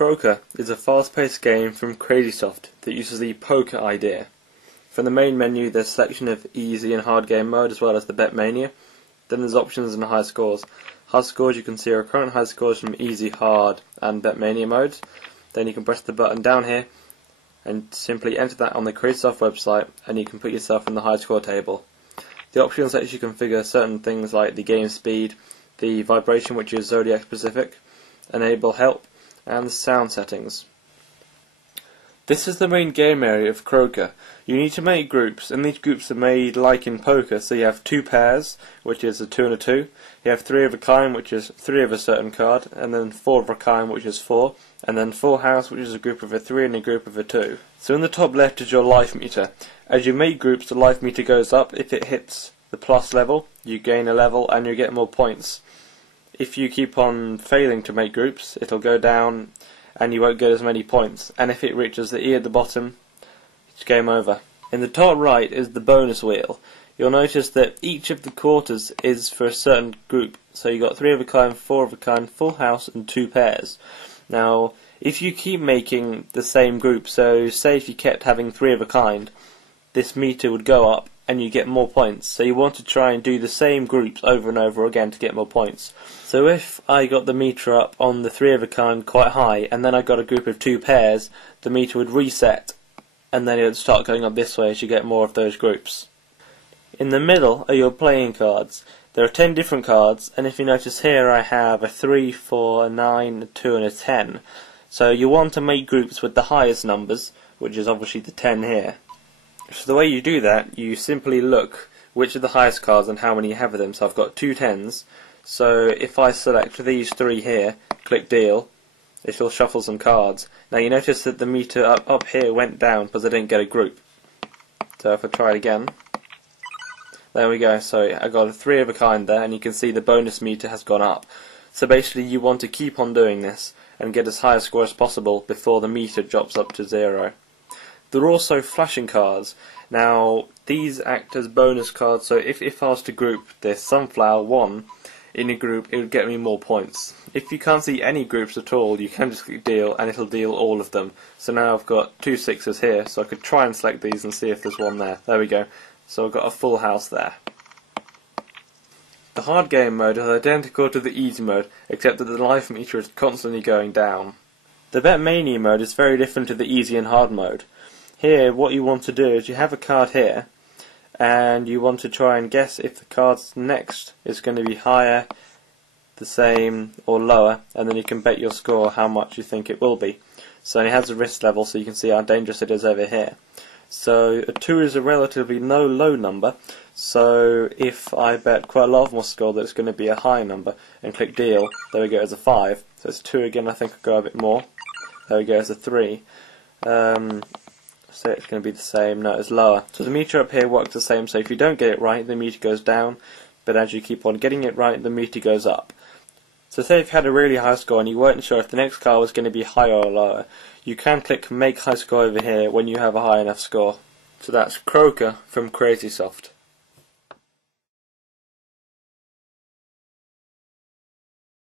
Croker is a fast-paced game from Crazysoft that uses the poker idea. From the main menu there's a selection of easy and hard game mode as well as the bet mania. Then there's options and high scores. High scores you can see are current high scores from easy, hard and bet mania modes. Then you can press the button down here and simply enter that on the Crazysoft website and you can put yourself in the high score table. The options let you configure certain things like the game speed, the vibration which is zodiac specific, enable help, and the sound settings. This is the main game area of Croker. You need to make groups, and these groups are made like in poker, so you have 2 pairs, which is a 2 and a 2, you have 3 of a kind, which is 3 of a certain card, and then 4 of a kind, which is 4, and then full house, which is a group of a 3 and a group of a 2. So in the top left is your life meter. As you make groups, the life meter goes up. If it hits the plus level, you gain a level and you get more points. If you keep on failing to make groups, it'll go down and you won't get as many points. And if it reaches the E at the bottom, it's game over. In the top right is the bonus wheel. You'll notice that each of the quarters is for a certain group. So you've got 3 of a kind, 4 of a kind, full house and 2 pairs. Now, if you keep making the same group, so say if you kept having 3 of a kind, this meter would go up and you get more points. So you want to try and do the same groups over and over again to get more points. So if I got the meter up on the 3 of a kind quite high and then I got a group of 2 pairs, the meter would reset and then it would start going up this way as you get more of those groups. In the middle are your playing cards. There are 10 different cards, and if you notice here I have a 3, 4, a 9, a 2 and a 10. So you want to make groups with the highest numbers, which is obviously the 10 here. So the way you do that, you simply look which are the highest cards and how many you have of them. So I've got 2 10s, so if I select these 3 here, click deal, it will shuffle some cards. Now you notice that the meter up here went down because I didn't get a group. So if I try it again, there we go, so I got a 3 of a kind there and you can see the bonus meter has gone up. So basically you want to keep on doing this and get as high a score as possible before the meter drops up to 0. There are also flashing cards. Now these act as bonus cards, so if I was to group this sunflower 1 in a group, it would get me more points. If you can't see any groups at all, you can just click deal and it'll deal all of them. So now I've got 2 6s here, so I could try and select these and see if there's one there. There we go. So I've got a full house there. The hard game mode is identical to the easy mode, except that the life meter is constantly going down. The bet mania mode is very different to the easy and hard mode. Here what you want to do is you have a card here and you want to try and guess if the card's next is going to be higher, the same or lower, and then you can bet your score how much you think it will be. So it has a risk level so you can see how dangerous it is over here. So a 2 is a relatively low number, so if I bet quite a lot more score that it's going to be a high number and click deal, there we go, it's a 5. So it's 2 again, I think I'll go a bit more. There we go, it's a 3. So it's going to be the same, no, it's lower. So the meter up here works the same, so if you don't get it right, the meter goes down, but as you keep on getting it right, the meter goes up. So say if you had a really high score and you weren't sure if the next card was going to be higher or lower, you can click make high score over here when you have a high enough score. So that's Croker from Crazysoft.